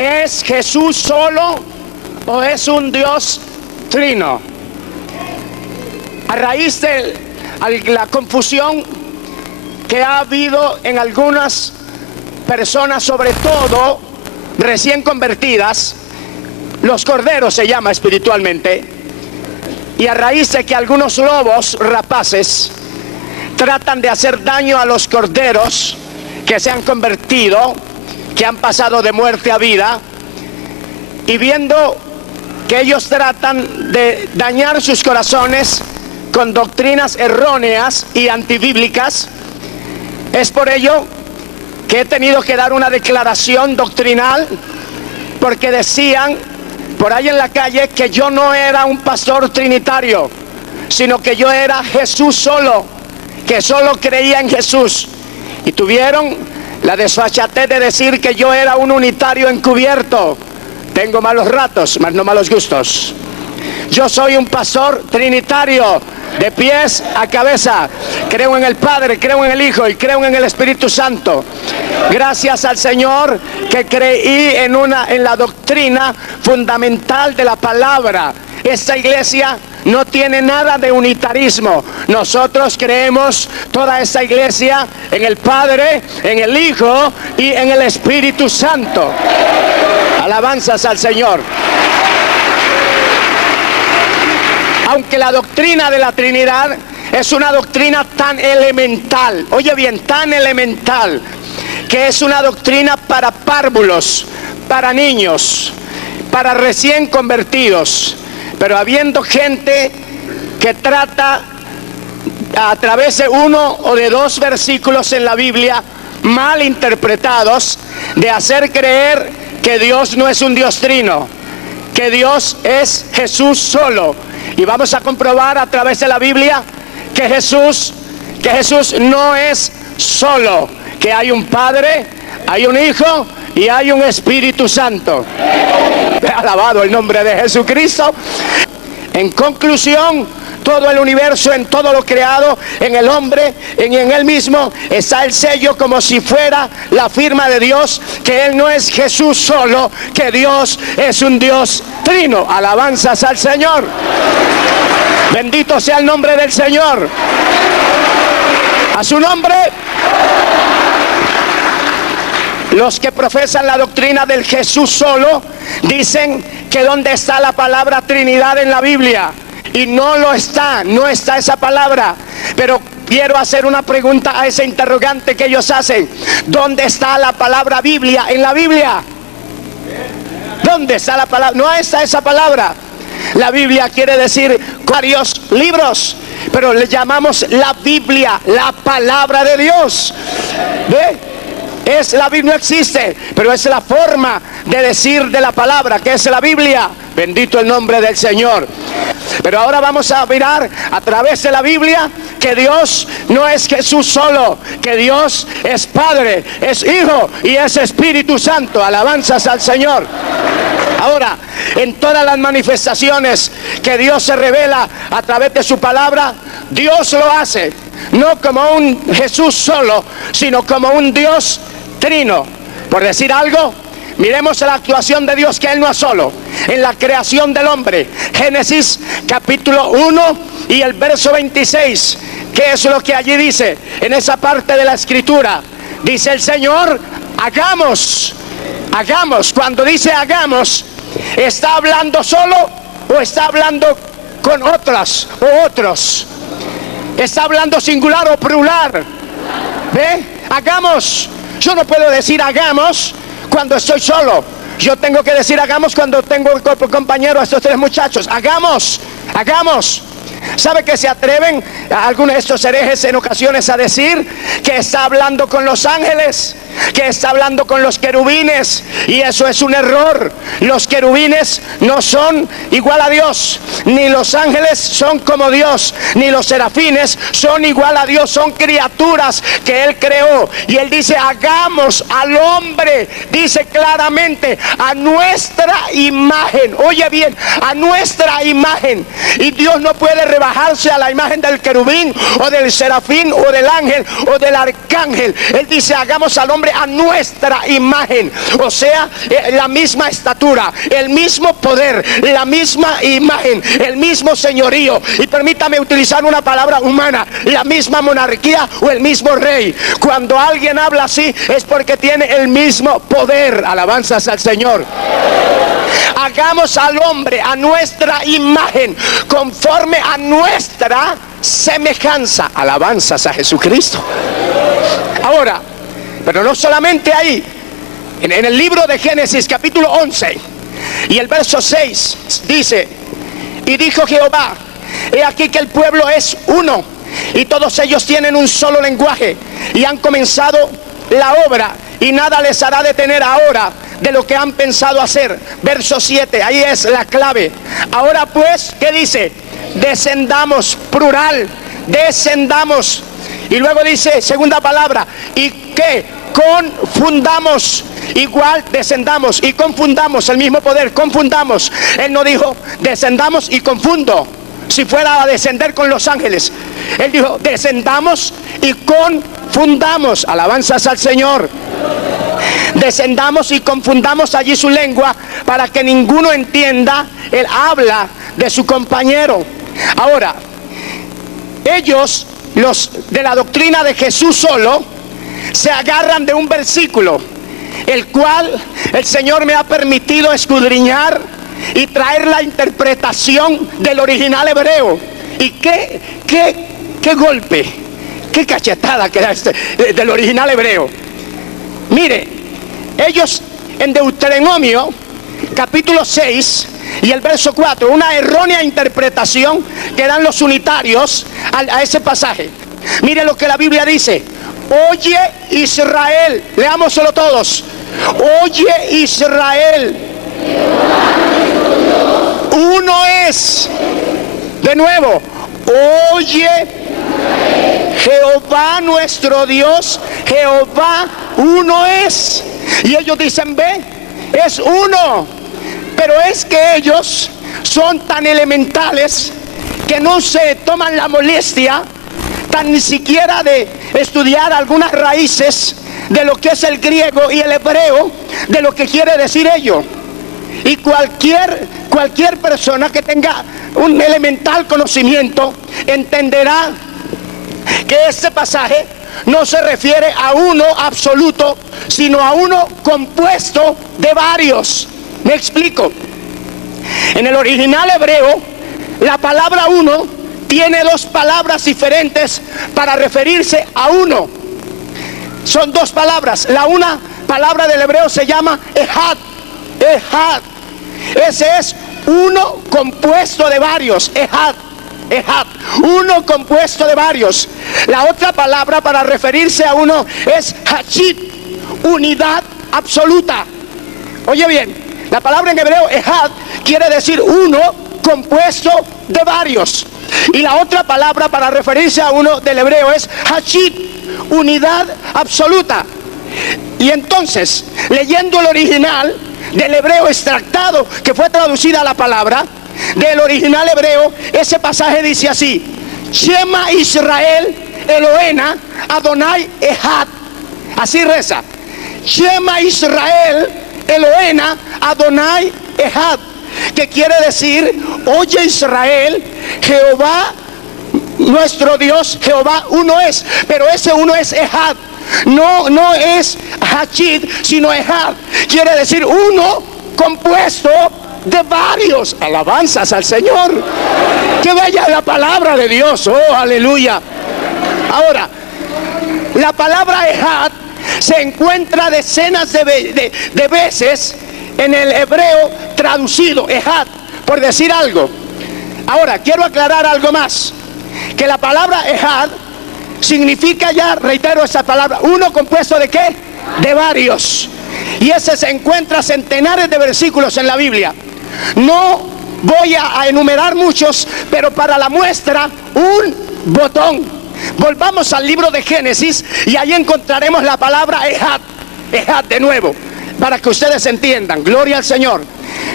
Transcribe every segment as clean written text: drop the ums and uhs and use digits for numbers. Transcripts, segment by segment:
¿Es Jesús solo o es un Dios trino? A raíz de la confusión que ha habido en algunas personas, sobre todo recién convertidas, los corderos se llama espiritualmente, y a raíz de que algunos lobos rapaces tratan de hacer daño a los corderos que se han convertido, que han pasado de muerte a vida, y viendo que ellos tratan de dañar sus corazones con doctrinas erróneas y antibíblicas, es por ello que he tenido que dar una declaración doctrinal, porque decían por ahí en la calle que yo no era un pastor trinitario, sino que yo era Jesús solo, que solo creía en Jesús, y tuvieron la desfachatez de decir que yo era un unitario encubierto. Tengo malos ratos, mas no malos gustos. Yo soy un pastor trinitario, de pies a cabeza. Creo en el Padre, creo en el Hijo y creo en el Espíritu Santo. Gracias al Señor que creí en la doctrina fundamental de la palabra. Esta iglesia no tiene nada de unitarismo. Nosotros creemos, toda esta iglesia, en el Padre, en el Hijo y en el Espíritu Santo. Alabanzas al Señor. Aunque la doctrina de la Trinidad es una doctrina tan elemental, oye bien, tan elemental, que es una doctrina para párvulos, para niños, para recién convertidos, pero habiendo gente que trata a través de uno o de dos versículos en la Biblia mal interpretados, de hacer creer que Dios no es un Dios trino, que Dios es Jesús solo. Y vamos a comprobar a través de la Biblia que Jesús no es solo, que hay un Padre, hay un Hijo y hay un Espíritu Santo. Alabado el nombre de Jesucristo. En conclusión, todo el universo, en todo lo creado, en el hombre, en él mismo, está el sello como si fuera la firma de Dios, que Él no es Jesús solo, que Dios es un Dios trino. Alabanzas al Señor. Bendito sea el nombre del Señor. A su nombre. Los que profesan la doctrina del Jesús solo dicen que ¿dónde está la palabra Trinidad en la Biblia? Y no lo está, no está esa palabra. Pero quiero hacer una pregunta a ese interrogante que ellos hacen. ¿Dónde está la palabra Biblia en la Biblia? ¿Dónde está la palabra? No está esa palabra. La Biblia quiere decir varios libros, pero le llamamos la Biblia, la palabra de Dios. ¿Ve? La Biblia existe, pero es la forma de decir de la palabra, que es la Biblia. Bendito el nombre del Señor. Pero ahora vamos a mirar a través de la Biblia que Dios no es Jesús solo, que Dios es Padre, es Hijo y es Espíritu Santo. Alabanzas al Señor. Ahora, en todas las manifestaciones que Dios se revela a través de su palabra, Dios lo hace, no como un Jesús solo, sino como un Dios trino. Por decir algo, miremos la actuación de Dios, que Él no es solo. En la creación del hombre, Génesis capítulo 1 y el verso 26, ¿qué es lo que allí dice? En esa parte de la escritura, dice el Señor, hagamos. Cuando dice hagamos, ¿está hablando solo o está hablando con otras o otros? ¿Está hablando singular o plural? ¿Ve? Hagamos. Yo no puedo decir hagamos cuando estoy solo. Yo tengo que decir hagamos cuando tengo compañero a estos tres muchachos. Hagamos. ¿Sabe que se atreven algunos de estos herejes en ocasiones a decir que está hablando con los ángeles, que está hablando con los querubines? Y eso es un error. Los querubines no son igual a Dios, ni los ángeles son como Dios, ni los serafines son igual a Dios. Son criaturas que Él creó. Y Él dice hagamos al hombre, dice claramente, a nuestra imagen. Oye bien, a nuestra imagen. Y Dios no puede rebajarse a la imagen del querubín o del serafín o del ángel o del arcángel. Él dice hagamos al hombre hombre a nuestra imagen, o sea, la misma estatura, el mismo poder, la misma imagen, el mismo señorío, y permítame utilizar una palabra humana, la misma monarquía o el mismo rey. Cuando alguien habla así es porque tiene el mismo poder. Alabanzas al Señor. Hagamos al hombre a nuestra imagen, conforme a nuestra semejanza. Alabanzas a Jesucristo. Ahora, pero no solamente ahí. En el libro de Génesis capítulo 11 y el verso 6 dice: y dijo Jehová, he aquí que el pueblo es uno, y todos ellos tienen un solo lenguaje, y han comenzado la obra, y nada les hará detener ahora de lo que han pensado hacer. Verso 7, ahí es la clave. Ahora pues, ¿qué dice? Descendamos, plural, descendamos. Y luego dice, segunda palabra, ¿y qué? Confundamos. Igual descendamos y confundamos, el mismo poder, confundamos. Él no dijo descendamos y confundo, si fuera a descender con los ángeles. Él dijo descendamos y confundamos. Alabanzas al Señor. Descendamos y confundamos allí su lengua, para que ninguno entienda el habla de su compañero. Ahora, ellos, los de la doctrina de Jesús solo, se agarran de un versículo, el cual el Señor me ha permitido escudriñar y traer la interpretación del original hebreo. Y qué golpe, qué cachetada que da del original hebreo. Mire, ellos en Deuteronomio capítulo 6 y el verso 4, una errónea interpretación que dan los unitarios a ese pasaje. Mire lo que la Biblia dice: oye Israel, leámoslo todos. Oye Israel, uno es. De nuevo, oye Jehová nuestro Dios, Jehová uno es. Y ellos dicen, ve, es uno. Pero es que ellos son tan elementales que no se toman la molestia tan ni siquiera de estudiar algunas raíces de lo que es el griego y el hebreo, de lo que quiere decir ello. Y cualquier persona que tenga un elemental conocimiento entenderá que este pasaje no se refiere a uno absoluto, sino a uno compuesto de varios. Me explico. En el original hebreo, la palabra uno tiene dos palabras diferentes para referirse a uno. Son dos palabras. La una palabra del hebreo se llama ejad. Ejad. Ese es uno compuesto de varios. Ejad. Ejad. Uno compuesto de varios. La otra palabra para referirse a uno es hachit. Unidad absoluta. Oye bien, la palabra en hebreo ejad quiere decir uno compuesto de varios. Y la otra palabra para referirse a uno del hebreo es hachit, unidad absoluta. Y entonces, leyendo el original del hebreo extractado, que fue traducida la palabra del original hebreo, ese pasaje dice así: Shema Israel Elohena Adonai Ejad. Así reza: Shema Israel Elohena Adonai Ejad, que quiere decir, oye Israel, Jehová nuestro Dios, Jehová uno es. Pero ese uno es Ejad, no es Hachid, sino Ejad. Quiere decir uno compuesto de varios. Alabanzas al Señor. Qué bella la palabra de Dios. Oh, aleluya. Ahora, la palabra Ejad se encuentra decenas de veces en el hebreo traducido, Ejad, por decir algo. Ahora, quiero aclarar algo más, que la palabra Ejad significa, ya reitero esa palabra, uno compuesto de ¿qué? De varios. Y ese se encuentra centenares de versículos en la Biblia. No voy a enumerar muchos, pero para la muestra, un botón. Volvamos al libro de Génesis y ahí encontraremos la palabra Ejad. Ejad de nuevo, para que ustedes entiendan. Gloria al Señor.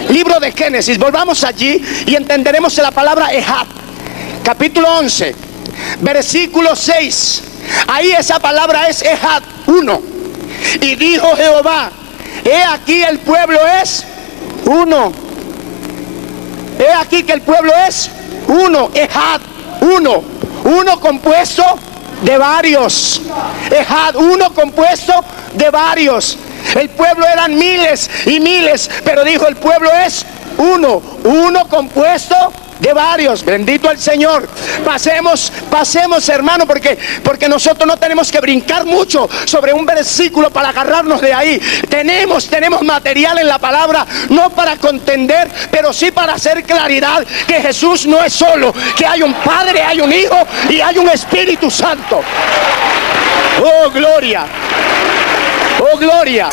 Libro de Génesis, volvamos allí y entenderemos la palabra Ejad. Capítulo 11, versículo 6. Ahí esa palabra es Ejad, uno. Y dijo Jehová, he aquí el pueblo es uno. He aquí que el pueblo es uno, Ejad, uno. Uno compuesto de varios. Ejad, uno compuesto de varios. El pueblo eran miles y miles, pero dijo, el pueblo es uno. Uno compuesto de varios. Bendito el Señor. Pasemos, hermano, porque nosotros no tenemos que brincar mucho sobre un versículo para agarrarnos de ahí. Tenemos material en la palabra, no para contender, pero sí para hacer claridad que Jesús no es solo, que hay un Padre, hay un Hijo y hay un Espíritu Santo. Oh, gloria. Oh, gloria.